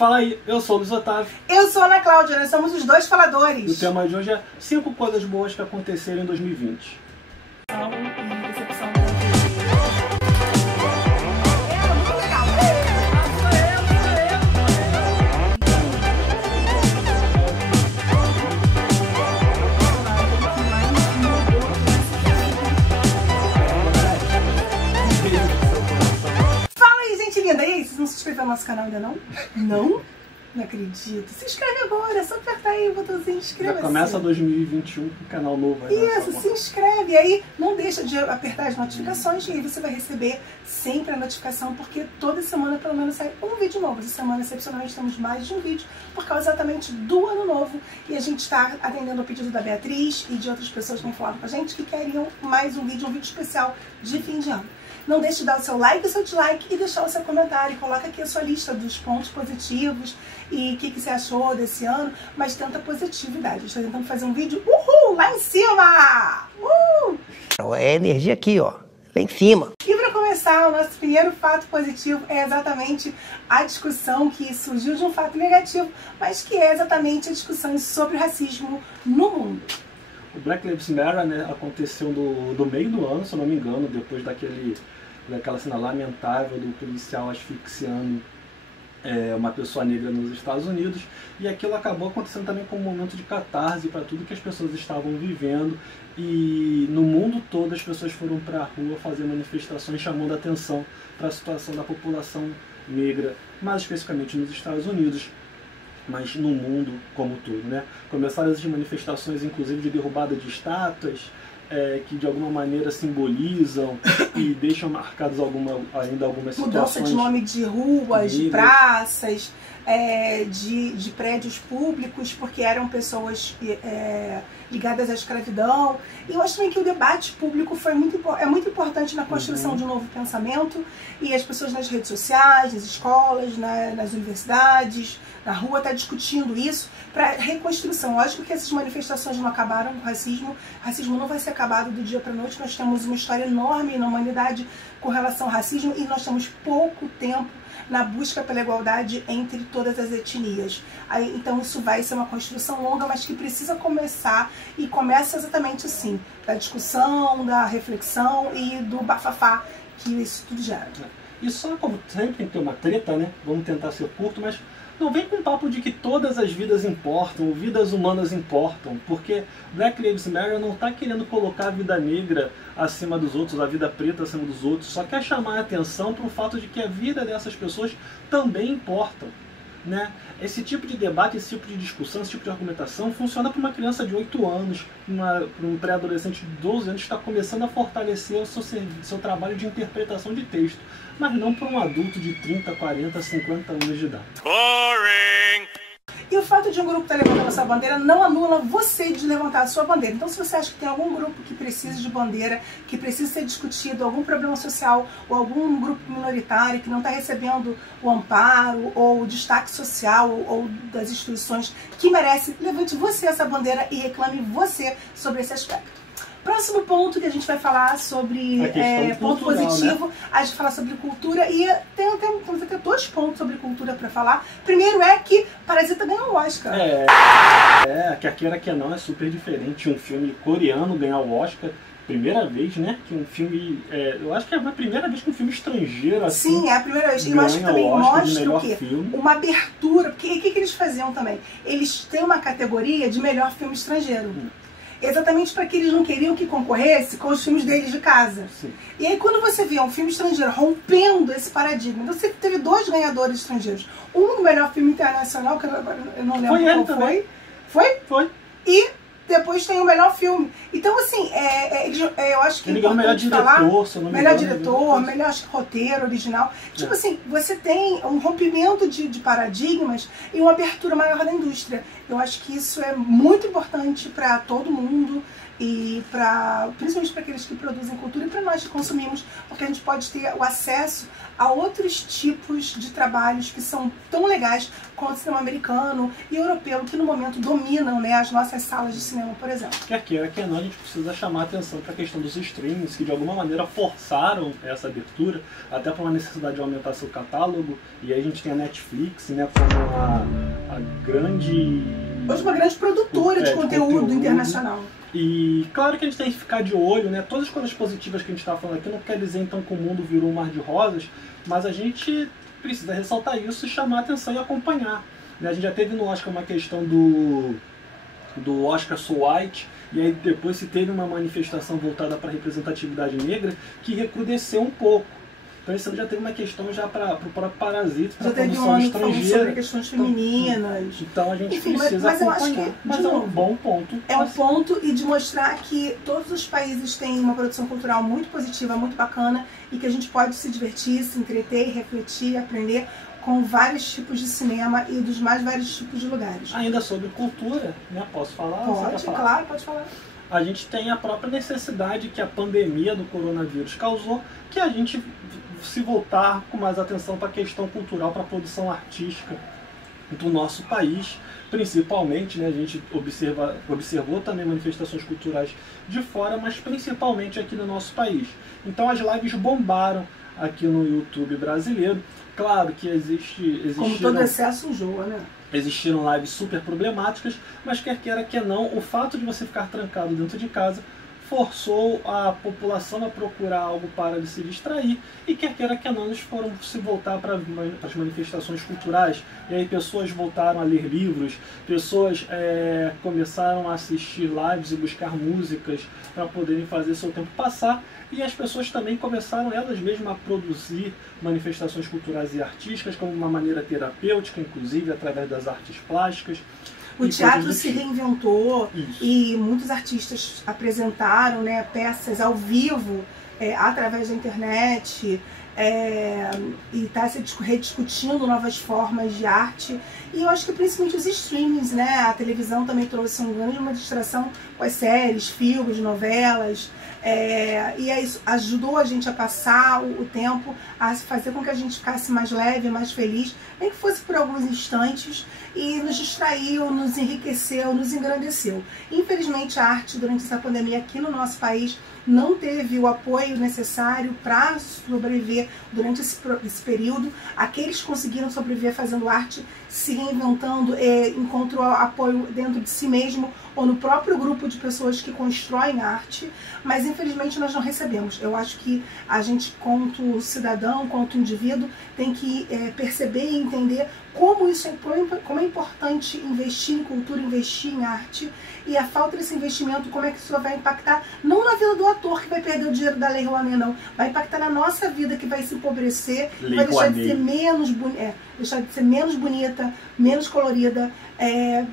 Fala aí, eu sou o Luiz Otávio. Eu sou a Ana Cláudia, nós somos os dois faladores. E o tema de hoje é 5 coisas boas que aconteceram em 2020. E aí, vocês não se inscreveram no nosso canal ainda não? Não? Não acredito. Se inscreve agora, é só apertar aí o botãozinho inscreva-se. Já começa 2021 com o canal novo. Isso, se inscreve. E aí, não deixa de apertar as notificações e aí você vai receber sempre a notificação, porque toda semana pelo menos sai um vídeo novo. Essa semana, excepcionalmente, temos mais de um vídeo por causa exatamente do ano novo. E a gente está atendendo o pedido da Beatriz e de outras pessoas que vêm falando com a gente que queriam mais um vídeo especial de fim de ano. Não deixe de dar o seu like e o seu dislike e deixar o seu comentário. Coloca aqui a sua lista dos pontos positivos e o que você achou desse ano, mas tenta positividade. A gente está tentando fazer um vídeo, lá em cima! É energia aqui, ó, lá em cima. E para começar, o nosso primeiro fato positivo é exatamente a discussão que surgiu de um fato negativo, mas que é exatamente a discussão sobre o racismo no mundo. O Black Lives Matter, né, aconteceu do meio do ano, se eu não me engano, depois daquela cena lamentável do policial asfixiando uma pessoa negra nos Estados Unidos, e aquilo acabou acontecendo também como um momento de catarse para tudo que as pessoas estavam vivendo, e no mundo todo as pessoas foram para a rua fazer manifestações chamando a atenção para a situação da população negra, mais especificamente nos Estados Unidos, mas no mundo como todo, né? Começaram as manifestações, inclusive, de derrubada de estátuas, que de alguma maneira simbolizam e deixam marcadas ainda algumas situações. Mudança de nome de ruas, de praças, de prédios públicos, porque eram pessoas ligadas à escravidão. E eu acho também que o debate público é muito importante na construção de um novo pensamento, e as pessoas nas redes sociais, nas escolas, nas universidades, na rua, estão discutindo isso para reconstrução. Lógico que essas manifestações não acabaram com o racismo. O racismo não vai ser acabado do dia para a noite. Nós temos uma história enorme na humanidade com relação ao racismo e nós temos pouco tempo na busca pela igualdade entre todas as etnias. Então isso vai ser uma construção longa, mas que precisa começar, e começa exatamente assim, da discussão, da reflexão e do bafafá que isso tudo gera. E só como sempre tem que ter uma treta, né? Vamos tentar ser curto, mas não vem com o papo de que todas as vidas importam, vidas humanas importam, porque Black Lives Matter não está querendo colocar a vida negra acima dos outros, a vida preta acima dos outros, só quer chamar a atenção para o fato de que a vida dessas pessoas também importa, né? Esse tipo de debate, esse tipo de discussão, esse tipo de argumentação funciona para uma criança de 8 anos, para um pré-adolescente de 12 anos que está começando a fortalecer o seu trabalho de interpretação de texto, mas não para um adulto de 30, 40, 50 anos de idade. Boring! E o fato de um grupo estar levantando a sua bandeira não anula você de levantar a sua bandeira. Então, se você acha que tem algum grupo que precisa de bandeira, que precisa ser discutido, algum problema social, ou algum grupo minoritário que não está recebendo o amparo, ou o destaque social, ou das instituições que merece, levante você essa bandeira e reclame você sobre esse aspecto. Próximo ponto que a gente vai falar sobre ponto positivo, né? A gente vai falar sobre cultura, e temos até 2 pontos sobre cultura para falar. Primeiro é que Parasita ganhou o Oscar. Que queira que não, é super diferente um filme coreano ganhar o Oscar. Primeira vez, né, que um filme, eu acho que é a primeira vez que um filme estrangeiro assim. Sim, é a primeira vez. E eu acho que também mostra o quê? Uma abertura, porque o que eles faziam também? Eles têm uma categoria de melhor filme estrangeiro. Exatamente para que eles não queriam que concorresse com os filmes deles de casa. Sim. E aí quando você vê um filme estrangeiro rompendo esse paradigma, então você teve 2 ganhadores estrangeiros. Um do melhor filme internacional, que eu não lembro qual foi. Foi? E depois tem o melhor filme. Então, assim, eu acho que ele ganhou melhor diretor, melhor acho que roteiro original. Tipo assim, você tem um rompimento de paradigmas e uma abertura maior da indústria. Eu acho que isso é muito importante para todo mundo. e principalmente para aqueles que produzem cultura e para nós que consumimos, porque a gente pode ter o acesso a outros tipos de trabalhos que são tão legais quanto o cinema americano e europeu, que no momento dominam, né, as nossas salas de cinema, por exemplo. Quer queira, quer não, a gente precisa chamar a atenção para a questão dos streamings, que de alguma maneira forçaram essa abertura, até por uma necessidade de aumentar seu catálogo, e aí a gente tem a Netflix, né, como a grande... Hoje uma grande produtora de conteúdo internacional. E claro que a gente tem que ficar de olho, né? Todas as coisas positivas que a gente está falando aqui não quer dizer então que o mundo virou um mar de rosas, mas a gente precisa ressaltar isso e chamar a atenção e acompanhar, né? A gente já teve no Oscar uma questão do Oscar So White, e aí depois se teve uma manifestação voltada para a representatividade negra que recrudesceu um pouco. Então esse ano já teve uma questão já para o próprio Parasita, para a produção estrangeira. Sobre questões femininas. Então a gente precisa acompanhar. Eu acho que, mas é um bom ponto. É um ponto e de mostrar que todos os países têm uma produção cultural muito positiva, muito bacana, e que a gente pode se divertir, se entreter, refletir, aprender com vários tipos de cinema e dos mais vários tipos de lugares. Ainda sobre cultura, né? Posso falar? Pode, claro, pode falar. A gente tem a própria necessidade que a pandemia do coronavírus causou, que a gente se voltar com mais atenção para a questão cultural, para a produção artística do nosso país, principalmente, né, a gente observou também manifestações culturais de fora, mas principalmente aqui no nosso país. Então as lives bombaram aqui no YouTube brasileiro. Claro que existiram... Como todo excesso enjoa, né? Existiram lives super problemáticas, mas quer queira, quer não, o fato de você ficar trancado dentro de casa forçou a população a procurar algo para se distrair, e quer queira, quer não, eles foram se voltar para as manifestações culturais, e aí pessoas voltaram a ler livros, pessoas começaram a assistir lives e buscar músicas para poderem fazer seu tempo passar, e as pessoas também começaram elas mesmas a produzir manifestações culturais e artísticas como uma maneira terapêutica, inclusive através das artes plásticas. O teatro se reinventou. Isso. E muitos artistas apresentaram, né, peças ao vivo através da internet, e está se rediscutindo novas formas de arte. E eu acho que principalmente os streamings, né, a televisão também trouxe uma distração com as séries, filmes, novelas. E isso ajudou a gente a passar o tempo, a fazer com que a gente ficasse mais leve, mais feliz, nem que fosse por alguns instantes, e nos distraiu, nos enriqueceu, nos engrandeceu. Infelizmente a arte durante essa pandemia aqui no nosso país não teve o apoio necessário para sobreviver durante esse período. Aqueles que conseguiram sobreviver fazendo arte, se reinventando, encontrou apoio dentro de si mesmo ou no próprio grupo de pessoas que constroem arte, mas infelizmente nós não recebemos. Eu acho que a gente, quanto cidadão, quanto indivíduo, tem que perceber e entender como é importante investir em cultura, investir em arte, e a falta desse investimento, como é que isso vai impactar, não na vida do ator que vai perder o dinheiro da Lei Rouanet, não, vai impactar na nossa vida, que vai se empobrecer, vai deixar de ser menos bonita, menos colorida,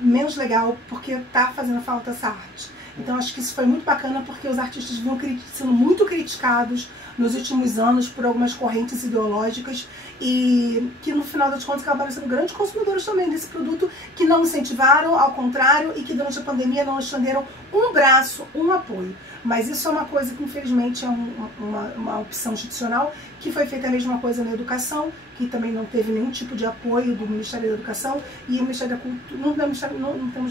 menos legal, porque está fazendo falta essa arte. Então acho que isso foi muito bacana, porque os artistas vinham sendo muito criticados nos últimos anos por algumas correntes ideológicas, e que no final das contas acabaram sendo grandes consumidores também desse produto, que não incentivaram, ao contrário, e que durante a pandemia não estenderam um braço, um apoio. Mas isso é uma coisa que infelizmente é uma opção institucional, que foi feita a mesma coisa na educação, que também não teve nenhum tipo de apoio do Ministério da Educação, e o Ministério da Cultura, não temos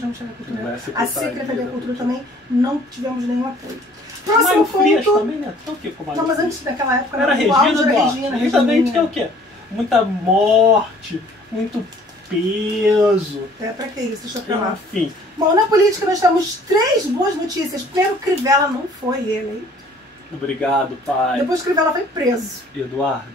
o Ministério da Cultura, né? A Secretaria da Cultura também não tivemos nenhum apoio. Próximo ponto. Também, né? Não, mas antes daquela época era Regina. E também tinha o quê? Muita morte, muito peso. Pra que isso? Deixa eu falar. Enfim. Bom, na política nós temos 3 boas notícias. Primeiro, Crivella não foi ele, hein? Obrigado, pai. Depois Crivella foi preso. Eduardo,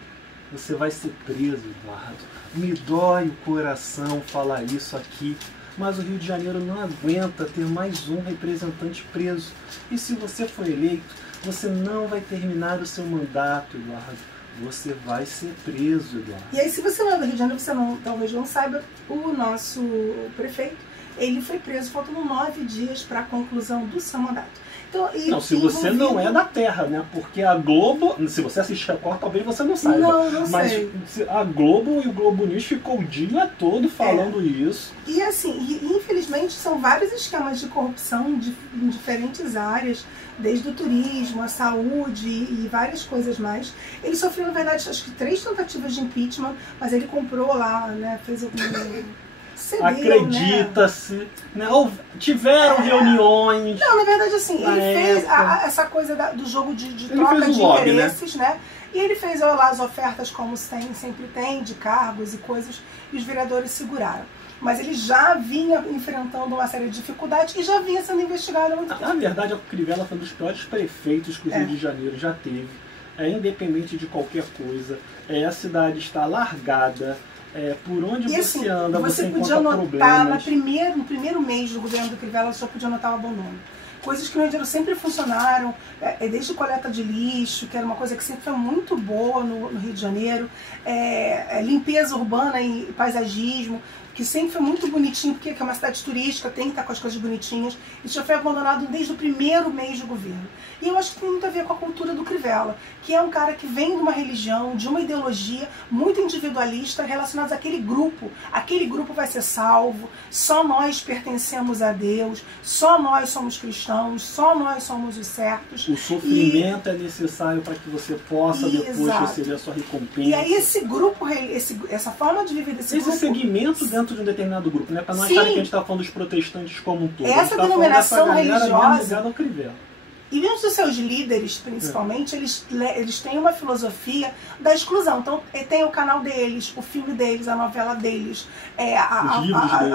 você vai ser preso, Eduardo. Me dói o coração falar isso aqui, mas o Rio de Janeiro não aguenta ter mais um representante preso. E se você for eleito, você não vai terminar o seu mandato, Eduardo. Você vai ser preso, Eduardo. E aí, se você não é do Rio de Janeiro, você talvez não saiba, o nosso prefeito, ele foi preso faltando 9 dias para a conclusão do seu mandato. Não, se você não é da Terra, né? Porque a Globo, se você assiste Record, talvez você não saiba. Não mas sei. A Globo e o Globo News ficou o dia todo falando isso. E assim, infelizmente são vários esquemas de corrupção em diferentes áreas, desde o turismo, a saúde e várias coisas mais. Ele sofreu, na verdade, acho que 3 tentativas de impeachment, mas ele comprou lá, né? Fez algum... Acredita-se, né? Tiveram reuniões. Não, na verdade, assim, ele fez essa coisa do jogo de troca de interesses, né? E ele fez lá as ofertas como sempre tem, de cargos e coisas, e os vereadores seguraram. Mas ele já vinha enfrentando uma série de dificuldades e já vinha sendo investigado há muito tempo. Na verdade, a Crivella foi um dos piores prefeitos que o Rio de Janeiro já teve. Independente de qualquer coisa. A cidade está largada. Por onde você anda, você encontra problemas. No primeiro mês do governo do Crivella, você já podia notar o abandono. Coisas que no Rio de Janeiro sempre funcionaram, desde coleta de lixo, que era uma coisa que sempre foi muito boa no Rio de Janeiro, limpeza urbana e paisagismo, que sempre foi muito bonitinho, porque é uma cidade turística, tem que estar com as coisas bonitinhas. Isso já foi abandonado desde o primeiro mês do governo. E eu acho que tem muito a ver com a cultura do Crivella, que é um cara que vem de uma religião, de uma ideologia muito individualista relacionada àquele grupo. Aquele grupo vai ser salvo, só nós pertencemos a Deus, só nós somos cristãos, só nós somos os certos. O sofrimento é necessário para que você possa depois receber a sua recompensa. E aí esse grupo, essa forma de viver desse grupo... Esse segmento dentro de um determinado grupo, né? Para não acharem que a gente está falando dos protestantes como um todo. Essa denominação religiosa... No Crivella. E mesmo os seus líderes, principalmente, eles têm uma filosofia da exclusão. Então, tem o canal deles, o filme deles, a novela deles,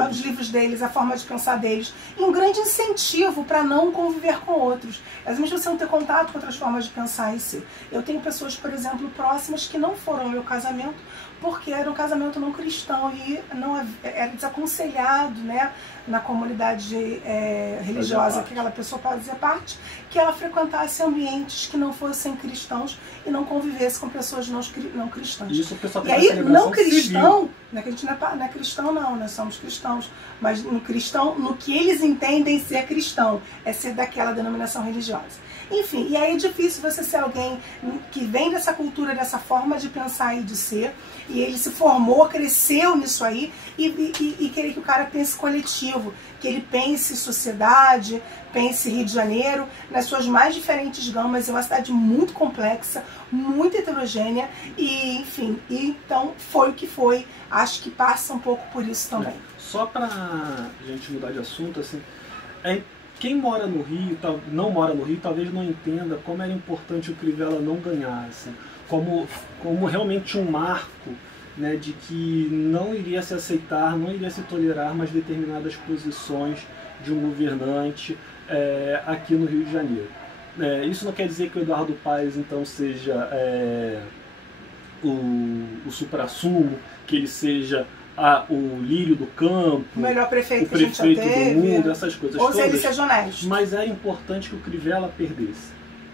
os livros deles, a forma de pensar deles. E um grande incentivo para não conviver com outros. Às vezes você não ter contato com outras formas de pensar em si. Eu tenho pessoas, por exemplo, próximas que não foram ao meu casamento porque era um casamento não cristão e não era desaconselhado, né, na comunidade religiosa que aquela pessoa fazia parte, que ela frequentasse ambientes que não fossem cristãos e não convivesse com pessoas não cristãs. Isso o pessoal tem e aí, não cristão, não é que a gente não é cristão não, nós somos cristãos, mas no cristão, no que eles entendem ser cristão, é ser daquela denominação religiosa. Enfim, e aí é difícil você ser alguém que vem dessa cultura, dessa forma de pensar e de ser, e ele se formou, cresceu nisso aí, e querer que o cara pense coletivo, que ele pense sociedade, pense Rio de Janeiro, nas suas mais diferentes gamas. É uma cidade muito complexa, muito heterogênea, e enfim, então foi o que foi. Acho que passa um pouco por isso também. Só pra gente mudar de assunto, assim, quem mora no Rio, não mora no Rio, talvez não entenda como era importante o Crivella não ganhar, assim, como realmente um marco, né, de que não iria se aceitar, não iria se tolerar mais determinadas posições de um governante aqui no Rio de Janeiro. Isso não quer dizer que o Eduardo Paes, então, seja o suprassumo, que ele seja o lírio do campo, o melhor prefeito, o prefeito do mundo, essas coisas ou todas. Se ele seja honesto. Mas era importante que o Crivella perdesse,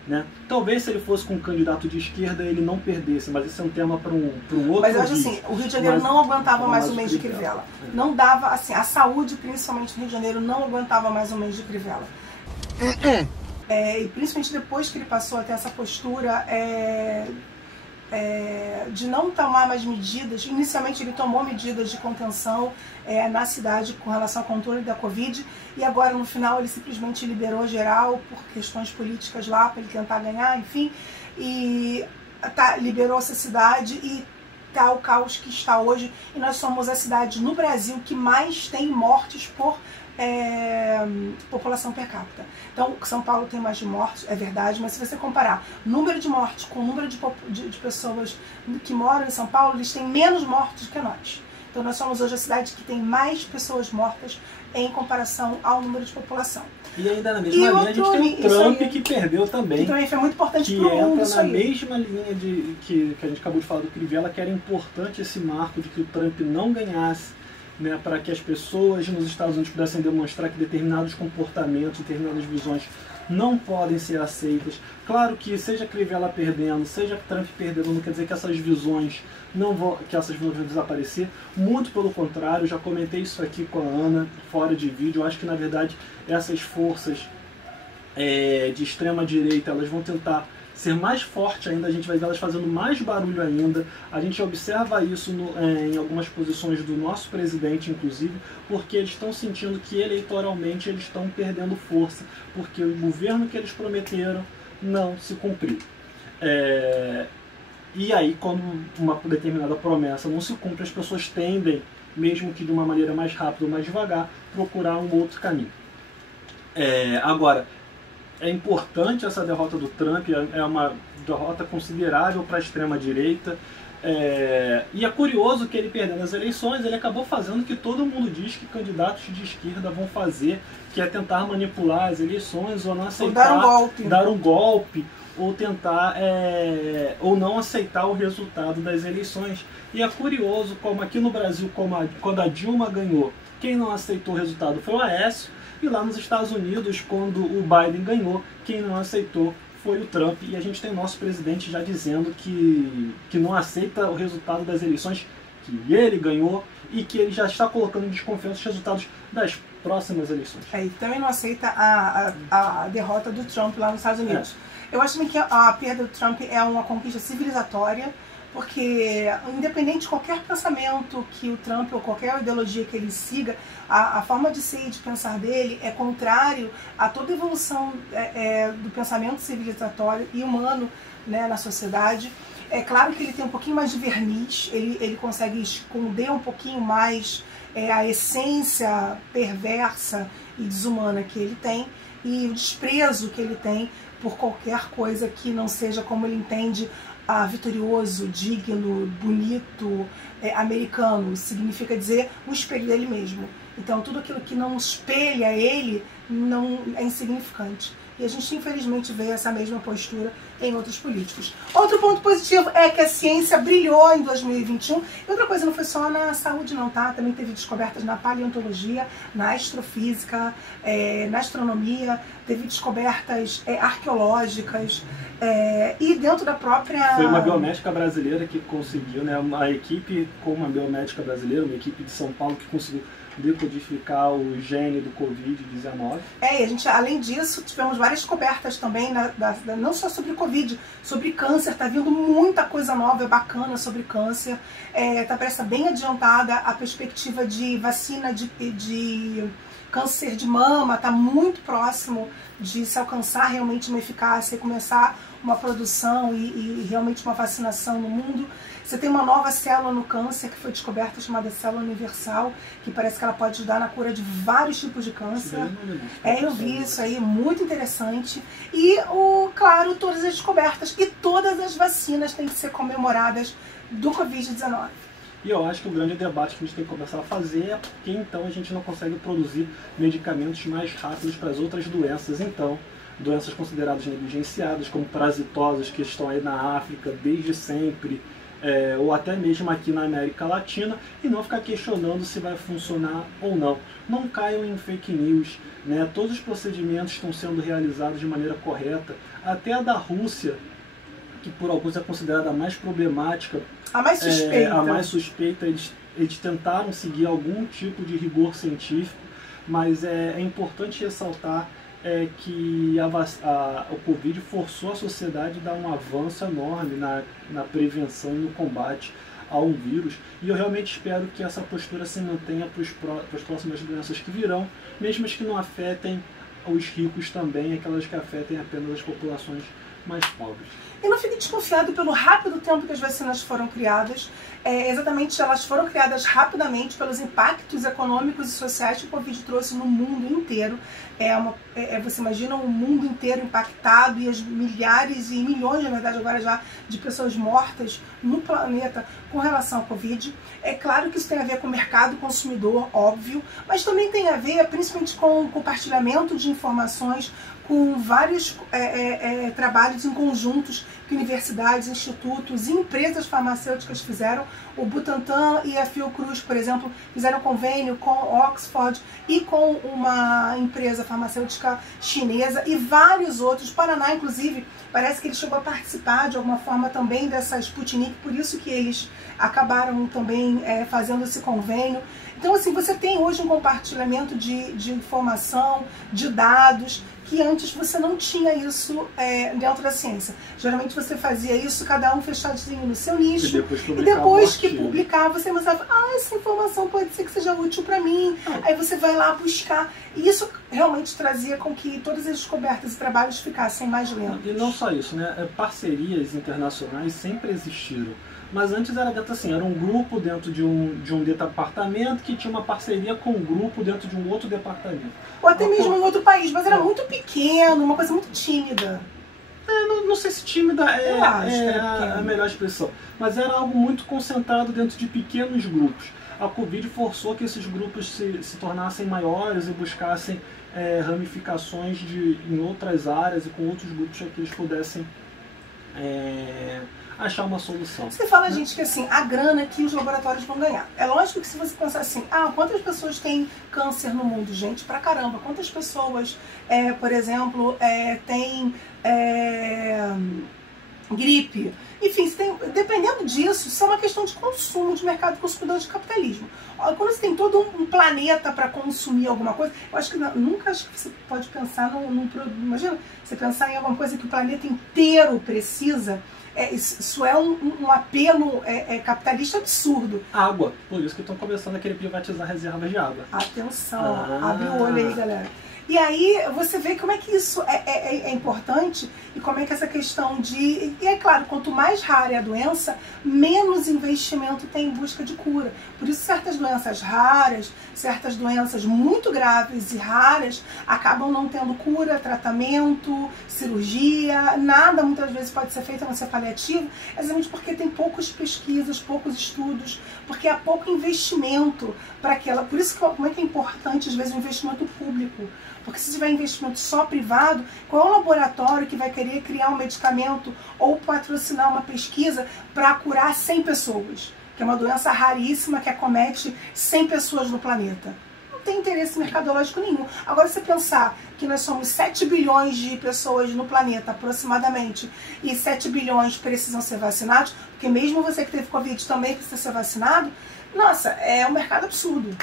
né? Talvez se ele fosse com um candidato de esquerda ele não perdesse, mas esse é um tema para um outro vídeo. Mas eu acho assim, o Rio de Janeiro não aguentava mais um mês de Crivella. Não dava, assim, a saúde, principalmente no Rio de Janeiro, não aguentava mais um mês de Crivella. E principalmente depois que ele passou a ter essa postura de não tomar mais medidas. Inicialmente ele tomou medidas de contenção na cidade com relação ao controle da Covid, e agora no final ele simplesmente liberou geral por questões políticas lá, para ele tentar ganhar, enfim, e liberou essa cidade e tá o caos que está hoje, e nós somos a cidade no Brasil que mais tem mortes por população per capita. Então, São Paulo tem mais de mortes, é verdade, mas se você comparar número de mortes com o número de pessoas que moram em São Paulo, eles têm menos mortes que nós. Então, nós somos hoje a cidade que tem mais pessoas mortas em comparação ao número de população. E ainda na mesma linha a gente tem o Trump que perdeu também. Que também foi muito importante para o mundo. Que entra na mesma linha que a gente acabou de falar do Crivella, que era importante esse marco de que o Trump não ganhasse, né, para que as pessoas nos Estados Unidos pudessem demonstrar que determinados comportamentos, determinadas visões não podem ser aceitas. Claro que seja Crivella perdendo, seja Trump perdendo, não quer dizer que essas visões vão desaparecer. Muito pelo contrário, já comentei isso aqui com a Ana, fora de vídeo. Eu acho que na verdade essas forças de extrema direita, elas vão tentar ser mais forte ainda, a gente vai ver elas fazendo mais barulho ainda. A gente observa isso em algumas posições do nosso presidente, inclusive, porque eles estão sentindo que eleitoralmente eles estão perdendo força, porque o governo que eles prometeram não se cumpriu. E aí, quando uma determinada promessa não se cumpre, as pessoas tendem, mesmo que de uma maneira mais rápida ou mais devagar, procurar um outro caminho. Agora, é importante essa derrota do Trump, é uma derrota considerável para a extrema-direita. E é curioso que ele, perdendo as eleições, ele acabou fazendo o que todo mundo diz que candidatos de esquerda vão fazer, que é tentar manipular as eleições ou não aceitar, dar um golpe, ou tentar, ou não aceitar o resultado das eleições. E é curioso como aqui no Brasil, quando a Dilma ganhou, quem não aceitou o resultado foi o Aécio, e lá nos Estados Unidos, quando o Biden ganhou, quem não aceitou foi o Trump. E a gente tem o nosso presidente já dizendo que não aceita o resultado das eleições, que ele ganhou, e que ele já está colocando em desconfiança os resultados das próximas eleições. E também não aceita a derrota do Trump lá nos Estados Unidos. Eu acho que a perda do Trump é uma conquista civilizatória, porque independente de qualquer pensamento que o Trump ou qualquer ideologia que ele siga, a forma de ser e de pensar dele é contrário a toda evolução do pensamento civilizatório e humano, né, na sociedade. É claro que ele tem um pouquinho mais de verniz, ele consegue esconder um pouquinho mais a essência perversa e desumana que ele tem e o desprezo que ele tem por qualquer coisa que não seja como ele entende vitorioso, digno, bonito, americano. Significa dizer o espelho dele mesmo. Então tudo aquilo que não espelha ele não é insignificante. E a gente infelizmente vê essa mesma postura em outros políticos. Outro ponto positivo é que a ciência brilhou em 2021. E outra coisa, não foi só na saúde não, tá? Também teve descobertas na paleontologia, na astrofísica, na astronomia, teve descobertas arqueológicas e dentro da própria... Foi uma biomédica brasileira que conseguiu, né? Uma equipe com uma biomédica brasileira, uma equipe de São Paulo que conseguiu decodificar o gene do Covid-19. E a gente, além disso, tivemos várias descobertas também, não só sobre Covid, sobre câncer. Está vindo muita coisa nova, bacana sobre câncer. Parece bem adiantada a perspectiva de vacina de câncer de mama, está muito próximo de se alcançar realmente uma eficácia e começar uma produção e realmente uma vacinação no mundo. Você tem uma nova célula no câncer que foi descoberta, chamada célula universal, que parece que ela pode ajudar na cura de vários tipos de câncer. Eu vi isso aí, muito interessante. E, claro, todas as descobertas e todas as vacinas têm que ser comemoradas do Covid-19. E eu acho que o grande debate que a gente tem que começar a fazer é porque então a gente não consegue produzir medicamentos mais rápidos para as outras doenças. Então, doenças consideradas negligenciadas, como parasitosas, que estão aí na África desde sempre, ou até mesmo aqui na América Latina, e não ficar questionando se vai funcionar ou não. Não caiam em fake news, né? Todos os procedimentos estão sendo realizados de maneira correta. Até a da Rússia, que por alguns é considerada a mais problemática, a mais suspeita, eles tentaram seguir algum tipo de rigor científico, mas é importante ressaltar que o Covid forçou a sociedade a dar um avanço enorme na prevenção e no combate a um vírus, e eu realmente espero que essa postura se mantenha para as próximas doenças que virão, mesmo as que não afetem os ricos também, aquelas que afetem apenas as populações mais pobres. E não fique desconfiado pelo rápido tempo que as vacinas foram criadas. Exatamente, elas foram criadas rapidamente pelos impactos econômicos e sociais que o Covid trouxe no mundo inteiro. Você imagina o mundo inteiro impactado e as milhares e milhões, na verdade agora já, de pessoas mortas no planeta com relação ao Covid. É claro que isso tem a ver com o mercado consumidor, óbvio, mas também tem a ver principalmente com o compartilhamento de informações, com vários trabalhos em conjuntos que universidades, institutos e empresas farmacêuticas fizeram. O Butantan e a Fiocruz, por exemplo, fizeram convênio com Oxford e com uma empresa farmacêutica chinesa e vários outros. Paraná, inclusive, parece que ele chegou a participar de alguma forma também dessa Sputnik, por isso que eles acabaram também fazendo esse convênio. Então, assim, você tem hoje um compartilhamento de informação, de dados, que antes você não tinha isso dentro da ciência. Geralmente você fazia isso, cada um fechadinho no seu nicho, e depois que publicava, você pensava, essa informação pode ser que seja útil para mim. Aí você vai lá buscar. E isso realmente trazia com que todas as descobertas e trabalhos ficassem mais lentos. E não só isso, né? Parcerias internacionais sempre existiram. Mas antes era dentro assim, era um grupo dentro de um departamento que tinha uma parceria com um grupo dentro de um outro departamento. Ou até mesmo em outro país, mas era muito pequeno, uma coisa muito tímida. Não sei se tímida é a melhor expressão, mas era algo muito concentrado dentro de pequenos grupos. A Covid forçou que esses grupos se tornassem maiores e buscassem ramificações em outras áreas e com outros grupos para que eles pudessem achar uma solução. Você fala, gente, que assim, a grana que os laboratórios vão ganhar. É lógico que se você pensar assim, quantas pessoas têm câncer no mundo? Gente, pra caramba. Quantas pessoas, por exemplo, têm gripe? Enfim, dependendo disso, isso é uma questão de consumo, de mercado consumidor, de capitalismo. Quando você tem todo um planeta para consumir alguma coisa, eu acho que nunca acho que você pode pensar num produto. Imagina, você pensar em alguma coisa que o planeta inteiro precisa. Isso é um apelo capitalista absurdo. Água, por isso que estão começando a querer privatizar reservas de água. Atenção, abre o olho aí, galera. E aí você vê como é que isso é importante e como é que essa questão de... E é claro, quanto mais rara é a doença, menos investimento tem em busca de cura. Por isso certas doenças raras, certas doenças muito graves e raras, acabam não tendo cura, tratamento, cirurgia, nada muitas vezes pode ser feito a não ser paliativo, exatamente porque tem poucas pesquisas, poucos estudos, porque há pouco investimento para aquela... Por isso que como é que é importante, às vezes, o investimento público. Porque se tiver investimento só privado, qual é o laboratório que vai querer criar um medicamento ou patrocinar uma pesquisa para curar 100 pessoas? Que é uma doença raríssima que acomete 100 pessoas no planeta. Não tem interesse mercadológico nenhum. Agora, se pensar que nós somos 7 bilhões de pessoas no planeta, aproximadamente, e 7 bilhões precisam ser vacinados, porque mesmo você que teve Covid também precisa ser vacinado, nossa, é um mercado absurdo.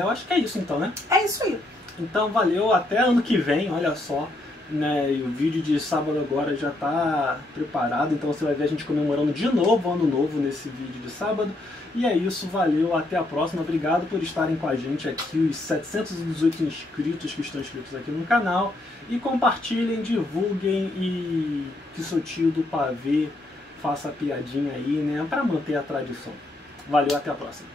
Eu acho que é isso então, né? É isso aí. Então valeu, até ano que vem, olha só, né? E o vídeo de sábado agora já está preparado, então você vai ver a gente comemorando de novo Ano Novo nesse vídeo de sábado. E é isso, valeu, até a próxima, obrigado por estarem com a gente aqui, os 718 inscritos que estão inscritos aqui no canal. E compartilhem, divulguem e que seu tio do pavê faça a piadinha aí, né? Para manter a tradição. Valeu, até a próxima.